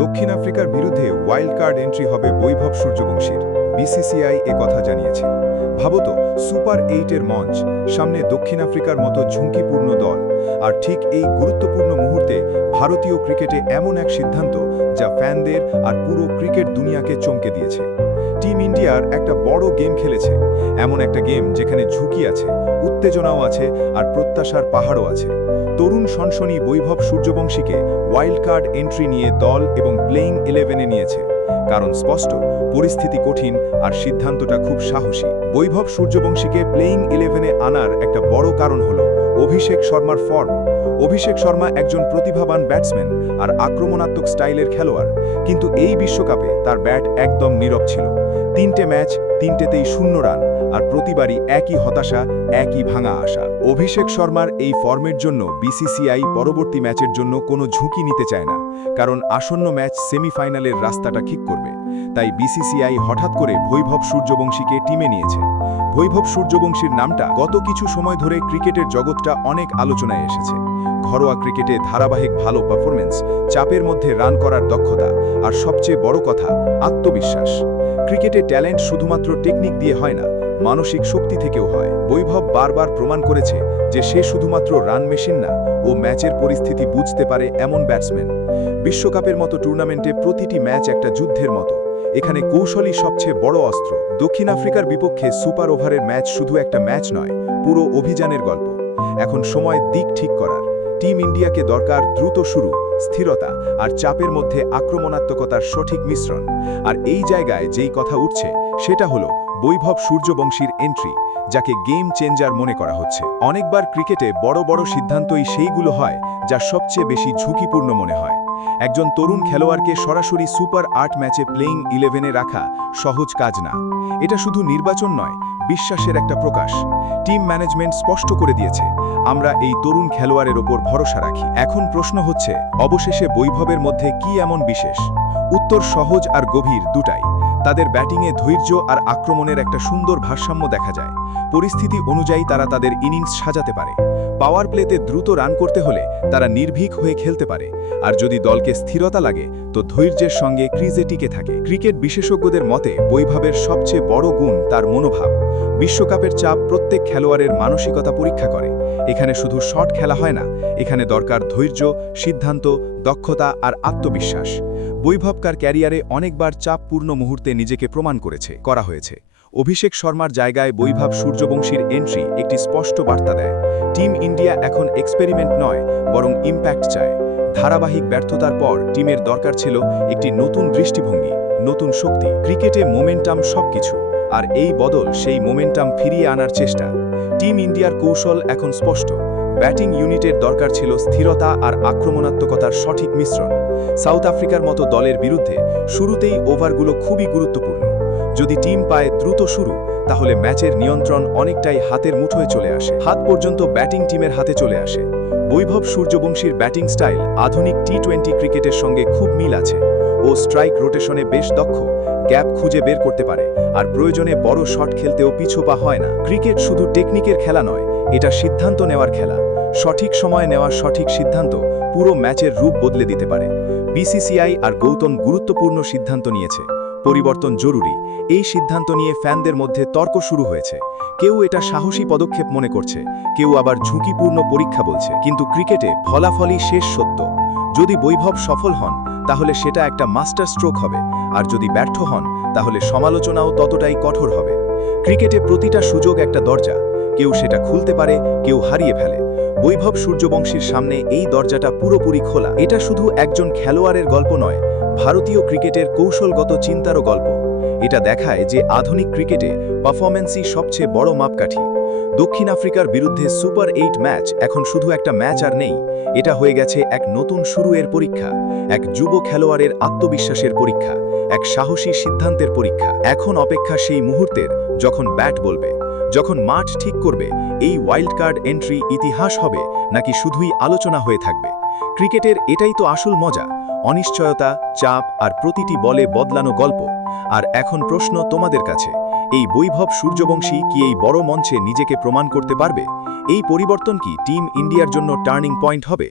দক্ষিণ আফ্রিকার বিরুদ্ধে ওয়াইল্ড কার্ড এন্ট্রি হবে বৈভব সূর্যবংশীর। বিসিসিআই কথা জানিয়েছে। ভাবত সুপার 8-এর মঞ্চ, সামনে দক্ষিণ আফ্রিকার মতো ঝুঁকিপূর্ণ দল, আর ঠিক এই গুরুত্বপূর্ণ মুহূর্তে ভারতীয় ক্রিকেটে এমন এক সিদ্ধান্ত যা ফ্যানদের আর পুরো ক্রিকেট দুনিয়াকে চমকে দিয়েছে। টিম ইন্ডিয়ার একটা বড় গেম খেলেছে, এমন একটা গেম যেখানে ঝুঁকি আছে, উত্তেজনাও আছে, আর প্রত্যাশার পাহাড়ও আছে। তরুণ সনসনী বৈভব সূর্যবংশীকে ওয়াইল্ড কার্ড এন্ট্রি নিয়ে দল এবং প্লেইং 11-এ নিয়েছে। কারণ স্পষ্ট, পরিস্থিতি কঠিন আর সিদ্ধান্তটা খুব সাহসী। বৈভব সূর্যবংশীকে প্লেইং 11-এ আনার একটা বড় কারণ হল অভিষেক শর্মার ফর্ম। অভিষেক শর্মা একজন প্রতিভাবান ব্যাটসম্যান আর আক্রমণাত্মক স্টাইলের খেলোয়াড়, কিন্তু এই বিশ্বকাপে তার ব্যাট একদম নীরব ছিল। 3টে ম্যাচ, 3টেতেই 0 রান, আর প্রতিবারই একই হতাশা, একই ভাঙা আশা। অভিষেক শর্মার এই ফর্মের জন্য বিসিসিআই পরবর্তী ম্যাচের জন্য কোনো ঝুঁকি নিতে চায় না, কারণ আসন্ন ম্যাচ সেমিফাইনালের রাস্তাটা ঠিক করবে। তাই বিসিসিআই হঠাৎ করে বৈভব সূর্যবংশীকে টিমে নিয়েছে। বৈভব সূর্যবংশীর নামটা গত কিছু সময় ধরে ক্রিকেটের জগৎটা অনেক আলোচনায় এসেছে। ঘরোয়া ক্রিকেটে ধারাবাহিক ভালো পারফরমেন্স, চাপের মধ্যে রান করার দক্ষতা, আর সবচেয়ে বড় কথা আত্মবিশ্বাস। ক্রিকেটে ট্যালেন্ট শুধুমাত্র টেকনিক দিয়ে হয় না, মানসিক শক্তি থেকেও হয়। বৈভব বারবার প্রমাণ করেছে যে সে শুধুমাত্র রান মেশিন না, ও ম্যাচের পরিস্থিতি বুঝতে পারে এমন ব্যাটসম্যান। বিশ্বকাপের মতো টুর্নামেন্টে প্রতিটি ম্যাচ একটা যুদ্ধের মতো। এখানে কৌশলই সবচেয়ে বড় অস্ত্র। দক্ষিণ আফ্রিকার বিপক্ষে সুপার ওভারের ম্যাচ শুধু একটা ম্যাচ নয়, পুরো অভিযানের গল্প। এখন সময় দিক ঠিক করার। টিম ইন্ডিয়াকে দরকার দ্রুত শুরু, স্থিরতা, আর চাপের মধ্যে আক্রমণাত্মকতার সঠিক মিশ্রণ। আর এই জায়গায় যেই কথা উঠছে সেটা হলো বৈভব সূর্যবংশীর এন্ট্রি, যাকে গেম চেঞ্জার মনে করা হচ্ছে। অনেকবার ক্রিকেটে বড় বড় সিদ্ধান্তই সেইগুলো হয় যা সবচেয়ে বেশি ঝুঁকিপূর্ণ মনে হয়। একজন তরুণ খেলোয়াড়কে সরাসরি সুপার 8 ম্যাচে প্লেইং 11-এ রাখা সহজ কাজ না। এটা শুধু নির্বাচন নয়, বিশ্বাসের একটা প্রকাশ। টিম ম্যানেজমেন্ট স্পষ্ট করে দিয়েছে, আমরা এই তরুণ খেলোয়াড়ের ওপর ভরসা রাখি। এখন প্রশ্ন হচ্ছে, অবশেষে বৈভবের মধ্যে কি এমন বিশেষ? উত্তর সহজ আর গভীর দুটাই। তাদের ব্যাটিংয়ে ধৈর্য আর আক্রমণের একটা সুন্দর ভারসাম্য দেখা যায়। পরিস্থিতি অনুযায়ী তারা তাদের ইনিংস সাজাতে পারে। পাওয়ার প্লেতে দ্রুত রান করতে হলে তারা নির্ভীক হয়ে খেলতে পারে, আর যদি দলকে স্থিরতা লাগে তো ধৈর্যের সঙ্গে ক্রিজে টিকে থাকে। ক্রিকেট বিশেষজ্ঞদের মতে বৈভবের সবচেয়ে বড় গুণ তার মনোভাব। বিশ্বকাপের চাপ প্রত্যেক খেলোয়াড়ের মানসিকতা পরীক্ষা করে। এখানে শুধু শট খেলা হয় না, এখানে দরকার ধৈর্য, সিদ্ধান্ত, দক্ষতা আর আত্মবিশ্বাস। বৈভবকার ক্যারিয়ারে অনেকবার চাপপূর্ণ মুহূর্তে নিজেকে প্রমাণ করা হয়েছে। অভিষেক শর্মার জায়গায় বৈভব সূর্যবংশীর এন্ট্রি একটি স্পষ্ট বার্তা দেয়, টিম ইন্ডিয়া এখন এক্সপেরিমেন্ট নয়, বরং ইম্প্যাক্ট চায়। ধারাবাহিক ব্যর্থতার পর টিমের দরকার ছিল একটি নতুন দৃষ্টিভঙ্গি, নতুন শক্তি। ক্রিকেটে মোমেন্টাম সবকিছু, আর এই বদল সেই মোমেন্টাম ফিরিয়ে আনার চেষ্টা। টিম ইন্ডিয়ার কৌশল এখন স্পষ্ট। ব্যাটিং ইউনিটের দরকার ছিল স্থিরতা আর আক্রমণাত্মকতার সঠিক মিশ্রণ। সাউথ আফ্রিকার মতো দলের বিরুদ্ধে শুরুতেই ওভারগুলো খুবই গুরুত্বপূর্ণ। যদি টিম পায় দ্রুত শুরু, তাহলে ম্যাচের নিয়ন্ত্রণ অনেকটাই হাতের মুঠোয় চলে আসে। হাত পর্যন্ত ব্যাটিং টিমের হাতে চলে আসে। বৈভব সূর্যবংশীর ব্যাটিং স্টাইল আধুনিক টি-20 ক্রিকেটের সঙ্গে খুব মিল আছে। ও স্ট্রাইক রোটেশনে বেশ দক্ষ, গ্যাপ খুঁজে বের করতে পারে, আর প্রয়োজনে বড় শট খেলতেও পিছপা হয় না। ক্রিকেট শুধু টেকনিকের খেলা নয়, এটা সিদ্ধান্ত নেওয়ার খেলা। সঠিক সময় নেওয়ার সঠিক সিদ্ধান্ত পুরো ম্যাচের রূপ বদলে দিতে পারে। বিসিসিআই আর গৌতম গুরুত্বপূর্ণ সিদ্ধান্ত নিয়েছে। পরিবর্তন জরুরি। এই সিদ্ধান্ত নিয়ে ফ্যানদের মধ্যে তর্ক শুরু হয়েছে। কেউ এটা সাহসী পদক্ষেপ মনে করছে, কেউ আবার ঝুঁকিপূর্ণ পরীক্ষা বলছে। কিন্তু ক্রিকেটে ফলাফলই শেষ সত্য। যদি বৈভব সফল হন, তাহলে সেটা একটা মাস্টার স্ট্রোক হবে, আর যদি ব্যর্থ হন, তাহলে সমালোচনাও ততটাই কঠোর হবে। ক্রিকেটে প্রতিটা সুযোগ একটা দরজা, কেউ সেটা খুলতে পারে, কেউ হারিয়ে ফেলে। বৈভব সূর্যবংশীর সামনে এই দরজাটা পুরোপুরি খোলা। এটা শুধু একজন খেলোয়াড়ের গল্প নয়, ভারতীয় ক্রিকেটের কৌশলগত চিন্তারও গল্প। এটা দেখায় যে আধুনিক ক্রিকেটে পারফরম্যান্সই সবচেয়ে বড় মাপকাঠি। দক্ষিণ আফ্রিকার বিরুদ্ধে সুপার 8 ম্যাচ এখন শুধু একটা ম্যাচ আর নেই, এটা হয়ে গেছে এক নতুন শুরুয়ের পরীক্ষা, এক যুব খেলোয়াড়ের আত্মবিশ্বাসের পরীক্ষা, এক সাহসী সিদ্ধান্তের পরীক্ষা। এখন অপেক্ষা সেই মুহূর্তের, যখন ব্যাট বলবে, যখন মাঠ ঠিক করবে এই ওয়াইল্ড কার্ড এন্ট্রি ইতিহাস হবে নাকি শুধুই আলোচনা হয়ে থাকবে। ক্রিকেটের এটাই তো আসল মজা, অনিশ্চয়তা, চাপ আর প্রতিটি বলে বদলানো গল্প। আর এখন প্রশ্ন তোমাদের কাছে, এই বৈভব সূর্যবংশী কি এই বড় মঞ্চে নিজেকে প্রমাণ করতে পারবে? এই পরিবর্তন কি টিম ইন্ডিয়ার জন্য টার্নিং পয়েন্ট হবে?